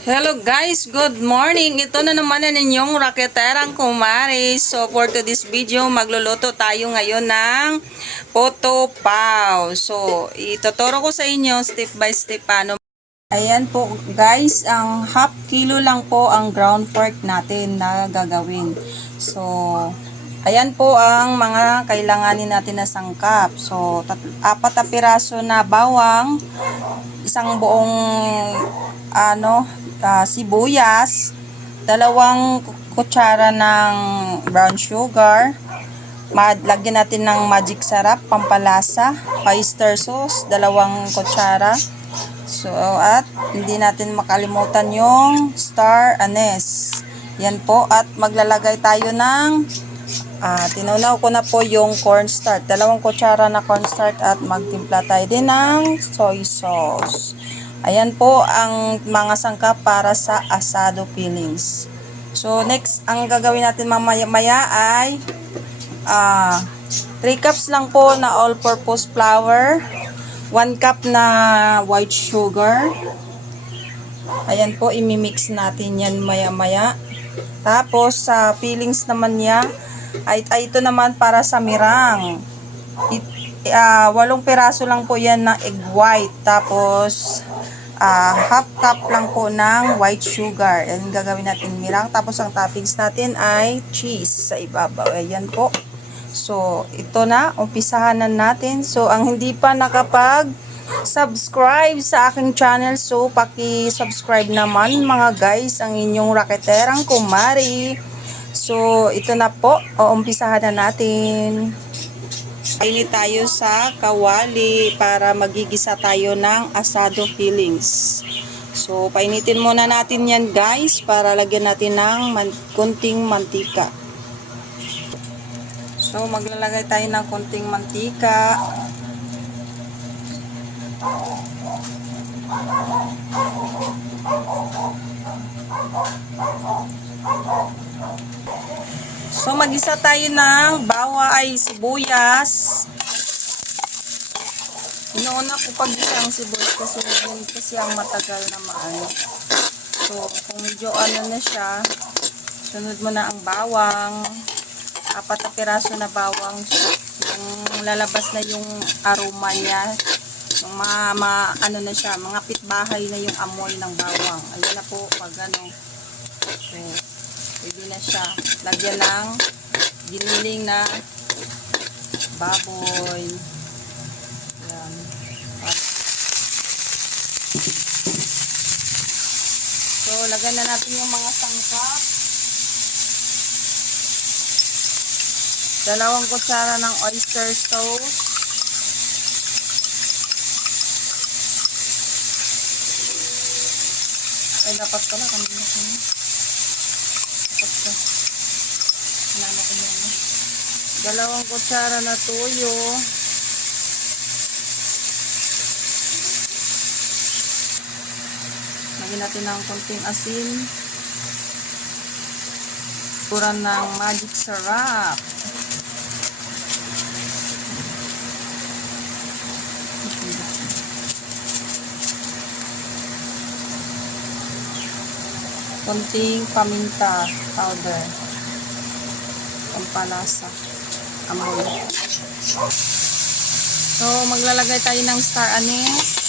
Hello guys, good morning. Ito na naman na ninyong raketerang kumari. So for today's video, magluluto tayo ngayon ng poto pao. So ituturo ko sa inyo step by step paano. Ayan po guys, ang half kilo lang po ang ground pork natin na gagawin. So ayan po ang mga kailanganin natin na sangkap. So 4 na piraso na bawang, isang buong sibuyas, 2 kutsara ng brown sugar, lagyan natin ng magic sarap pampalasa, oyster sauce, 2 kutsara. So, at hindi natin makalimutan yung star anise. Yan po, at maglalagay tayo ng tinunaw ko na po yung cornstarch, 2 kutsara na cornstarch, at magtimpla tayo din ng soy sauce. Ayan po ang mga sangkap para sa asado fillings. So next, ang gagawin natin mamaya ay 3 cups lang po na all-purpose flour, 1 cup na white sugar. Ayan po, imimix natin yan maya-maya. Tapos sa fillings naman niya, ay ito naman para sa mirang. 8 piraso lang po yan na egg white. Tapos half cup lang po ng white sugar. Yan gagawin natin mirang. Tapos ang toppings natin ay cheese sa ibabaw. Ayan po. So ito na, umpisahan na natin. So ang hindi pa nakapag-subscribe sa aking channel, so paki-subscribe naman mga guys, ang inyong raketerang kumari. So ito na po, umpisahan na natin. Init tayo sa kawali para magigisa tayo ng asado fillings. So, painitin muna natin yan guys para lagyan natin ng konting mantika. So, maglalagay tayo ng konting mantika. So, magisa tayo ng sibuyas. Inuuna ko pag-isa ang sibuyas kasi ang matagal na maano. So, kung medyo na siya, sunod mo na ang bawang. 4 na piraso na bawang. Yung lalabas na yung aroma niya. Yung na siya, mga pitbahay na yung amoy ng bawang. Ayun na po, pag ano. So, pwede na siya. Lagyan ng giniling na baboy. Yan. So, lagyan na natin yung mga sangkap. 2 kutsara ng oyster sauce. Ay, dapat pala. Kanina ko na. Hanano ko muna. 2 kutsara na tuyo. Lagyan natin ng konting asin. Puran ng magic sarap. Konting paminta powder. Pampalasa. Amoy. So, maglalagay tayo ng star anise.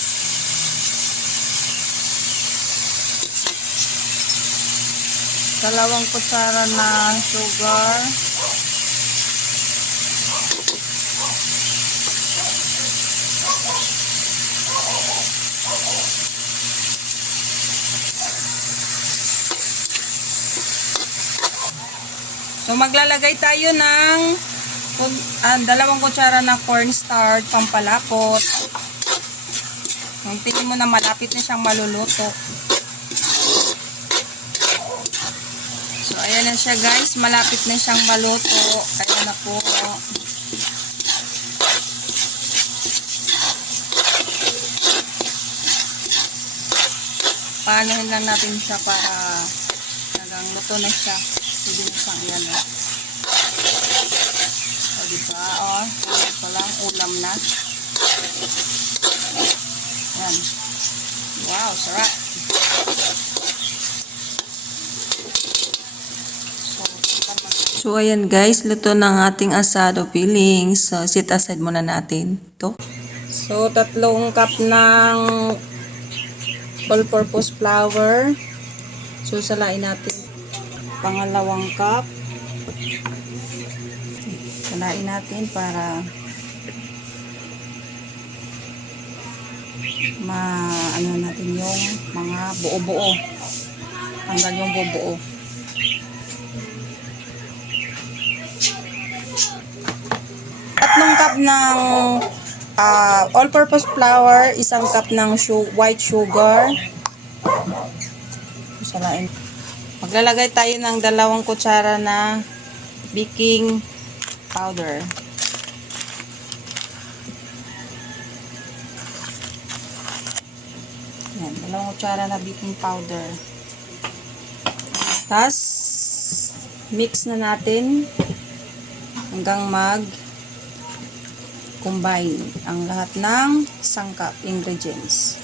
2 kutsara na sugar. So, maglalagay tayo ng 2 kutsara na cornstarch, pampalapot. Kung tingin mo na malapit na siyang maluluto. So, ayan na siya guys. Malapit na siyang maluto. Ayan na po. Paanohin lang natin siya para hanggang luto na siya. Pwede na siyang ayan. O, diba? O, ito lang. Ulam na. Yan. Wow, sarap. So, ayan guys, luto ng ating asado fillings. So, set aside muna natin to. So, 3 cup ng all-purpose flour. So, salain natin. Pangalawang cup. Salain natin para ano natin yung mga buo-buo. Tanggal yung buo-buo. Tatlong cup ng all-purpose flour, 1 cup ng white sugar. Salain. Maglalagay tayo ng 2 kutsara na baking powder. Yan, 2 kutsara na baking powder. Tapos, mix na natin hanggang combine ang lahat ng sangkap ingredients.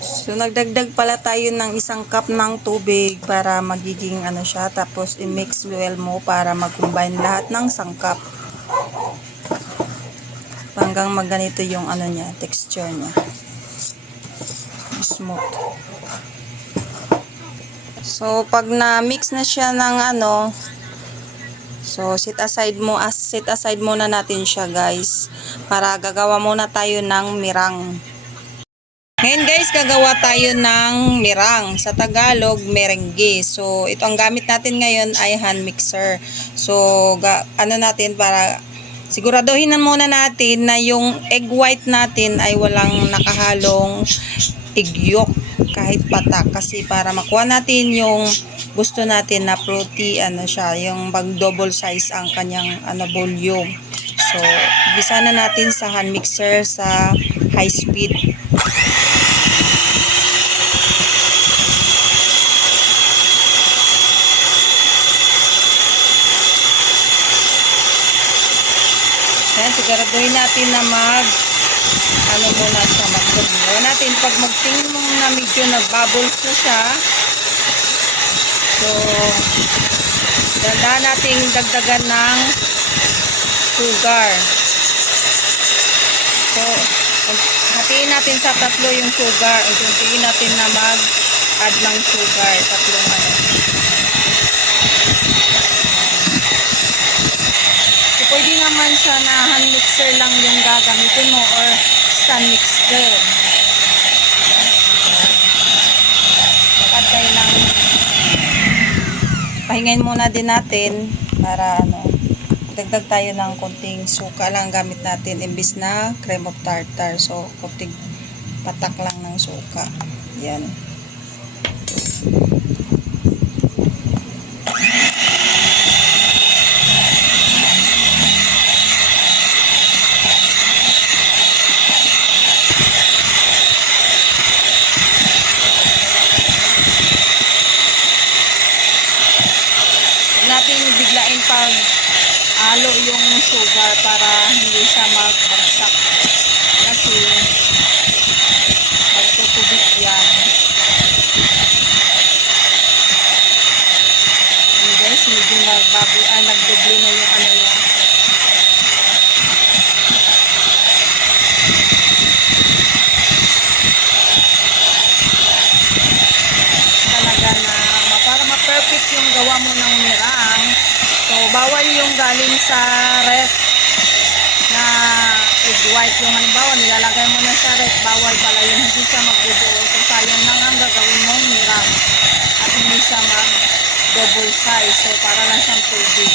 So, nagdagdag pala tayo ng 1 cup ng tubig para magiging ano siya. Tapos, i-mix well mo para mag-combine lahat ng sangkap. Hanggang magganito yung ano niya, texture niya. Smooth. So, pag na-mix na siya ng ano, so, set aside muna natin siya guys. Para gagawa muna tayo ng mirang. Ngayon guys, gagawa tayo ng mirang. Sa Tagalog, merengue. So, ito ang gamit natin ngayon ay hand mixer. So, ano natin para siguraduhin na muna natin na yung egg white natin ay walang nakahalong egg yolk kahit patak. Kasi para makuha natin yung gusto natin na fruity, ano siya, yung pag double size ang kanyang volume. So, umpisa na natin sa hand mixer sa high speed. Yan, siguraduhin natin na muna siya magtuloy natin. Pag magtingin mo na medyo nag-bubbles na siya, so, dandahan nating dagdagan ng sugar. So, hatiin natin sa 3 yung sugar. Unti-untiin natin na mag-add ng sugar. 3 ano. So, pwede naman siya na hand mixer lang yung gagamitin mo or stand mixer. Kapag tayo lang pahingayin muna din natin para dagdag tayo ng konting suka lang gamit natin imbis na cream of tartar. So, konting patak lang ng suka. Yan. Natin biglain pag halo yung sugar para hindi siya magbagsak kasi magtutubig yan. And guys, medyo nagdoble na yung ano yan. Talaga na para ma-perfect yung gawa mo ng mirang. So, bawal yung galing sa ref na egg white. Yung halimbawa, nilalagay mo na sa ref, bawal pala yung hindi siya magbubuo. So, sayang lang ang gagawin mong mirang. At hindi siya mag-double size. So, para lang siyang tubig.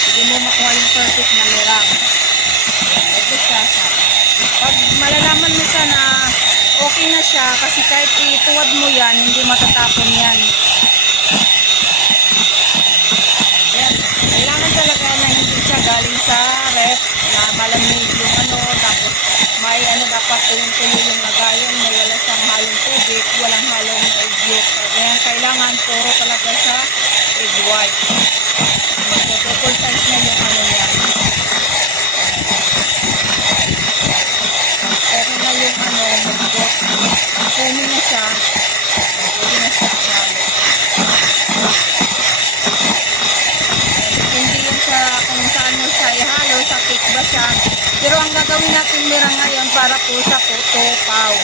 Hindi mo makuha yung perfect na mirang. Ayan, ito siya. Pag malalaman mo siya na okay na siya, kasi kahit ituwad mo yan, hindi matatapon yan. Yan. Kailangan talaga na hindi siya galing sa ref na malamig yung tapos may dapat tuyo yung lagayan, may wala siyang halong tubig, walang halong egg yolk. Kaya kailangan puro talaga sa egg white. Mag-double size na yung yan. Okay na yung mabigot. Kumi na siya. Pwede na siya. para po sa puto pao.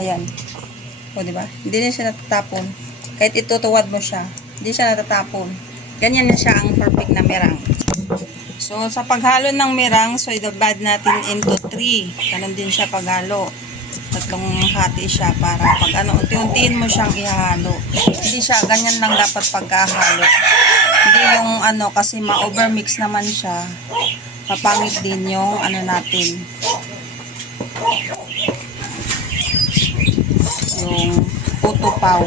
Ayan. O, diba? Hindi na siya natatapon. Kahit itutuwad mo siya, hindi siya natatapon. Ganyan na siya ang perfect na merang. So, sa paghalo ng merang, so i-divide natin into 3. Ganon din siya paghalo. Tatlong hati siya para pag ano, unti-untiin mo siyang ihahalo. Hindi siya, ganyan lang dapat pagkahalo. Hindi yung ano, kasi ma-overmix naman siya. Papangit din yung ano natin. Yung puto pao.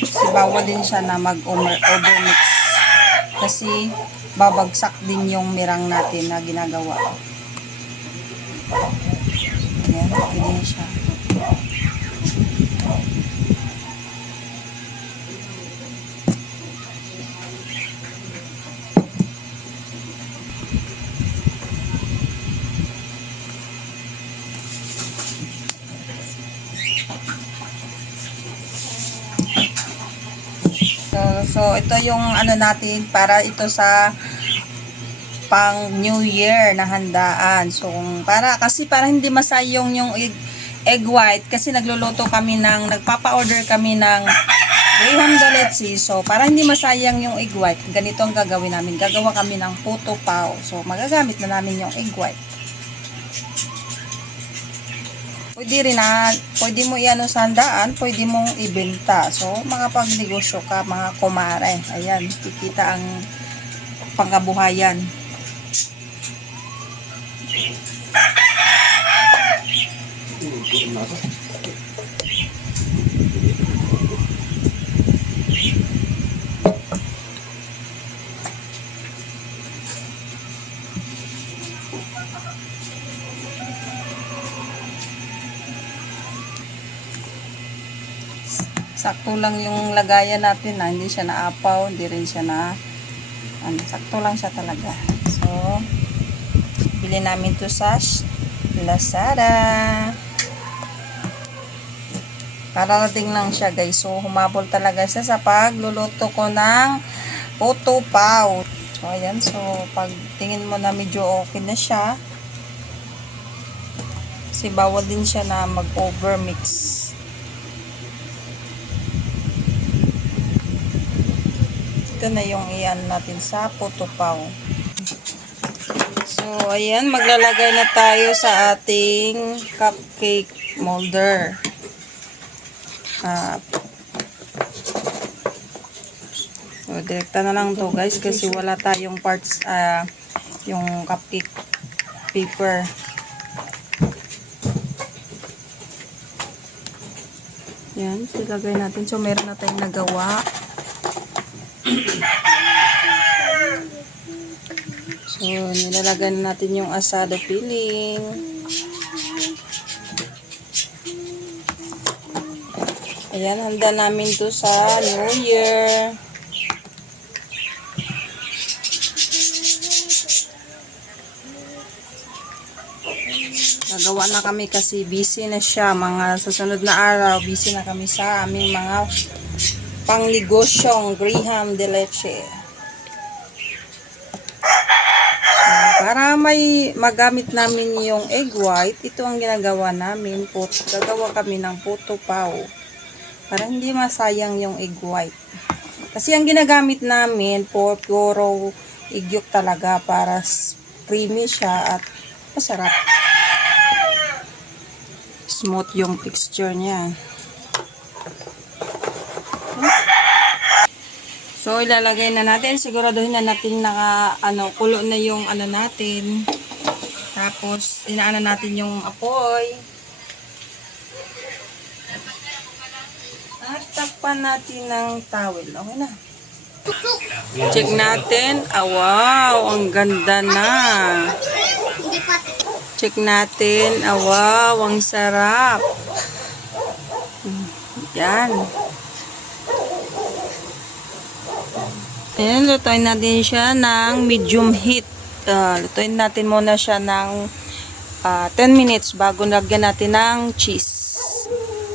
Kasi bawal din siya na mag-overmix. Kasi babagsak din yung mirang natin na ginagawa. Ayan, ganyan siya. So ito yung ano natin para ito sa pang New Year na handaan. So kasi para hindi masayong yung egg white kasi nagpa-order kami ng Graham Delicacy. So para hindi masayang yung egg white, ganito ang gagawin namin. Gagawa kami ng puto pao. So magagamit na namin yung egg white. Pwede mo iano sa handaan, pwede mong ibenta. So, makapagnegosyo ka, mga kumare. Ayan, kikita ang pangkabuhayan. Sakto lang yung lagayan natin na hindi siya naapaw, hindi rin siya sakto lang siya talaga. So, bili namin to sa Lazada. Kararating lang siya guys. So, humabol talaga siya sa pagluluto ko ng puto pao. So, ayan. So, pag tingin mo na medyo okay na siya, kasi bawal din siya na mag-overmix. Ito na yung iyan natin sa puto pao. So, ayan, maglalagay na tayo sa ating cupcake molder. So, direkta na lang to guys kasi wala tayong parts, yung cupcake paper. Ayan, silagay natin. So, meron na tayong nagawa. So, nilalagay na natin yung asado filling. Ayan, handa namin to sa New Year. Nagawa na kami kasi busy na siya. Mga susunod na araw, busy na kami sa aming mga pangnegosyong Graham Delicacy. Para may magamit namin yung egg white, ito ang ginagawa namin. Gagawa kami ng puto pao. Para hindi masayang yung egg white. Kasi ang ginagamit namin, puro egg yolk talaga para creamy siya at masarap. Smooth yung texture niya. So, ilalagay na natin. Siguraduhin na natin kulo na yung natin. Tapos, inaano natin yung apoy. At takpan natin ng towel. Okay na. Check natin. Wow, ang ganda na. Check natin. Wow, ang sarap. Yan. Ayan, lutuin natin siya ng medium heat. lutuin natin muna siya ng 10 minutes bago lagyan natin ng cheese.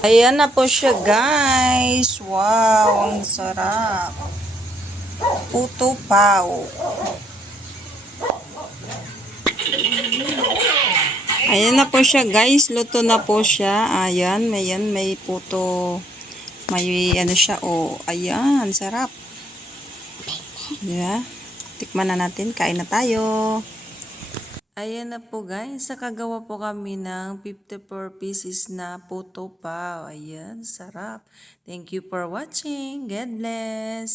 Ayan na po siya guys. Wow, ang sarap. Puto pao. Ayan na po siya guys. Luto na po siya. Ayan, may puto. May ano siya. Oh, ayan, sarap. Diba? Tikman na natin. Kain na tayo. Ayan na po guys, nakagawa po kami ng 54 pieces na puto pao. Ayan, sarap. Thank you for watching. God bless.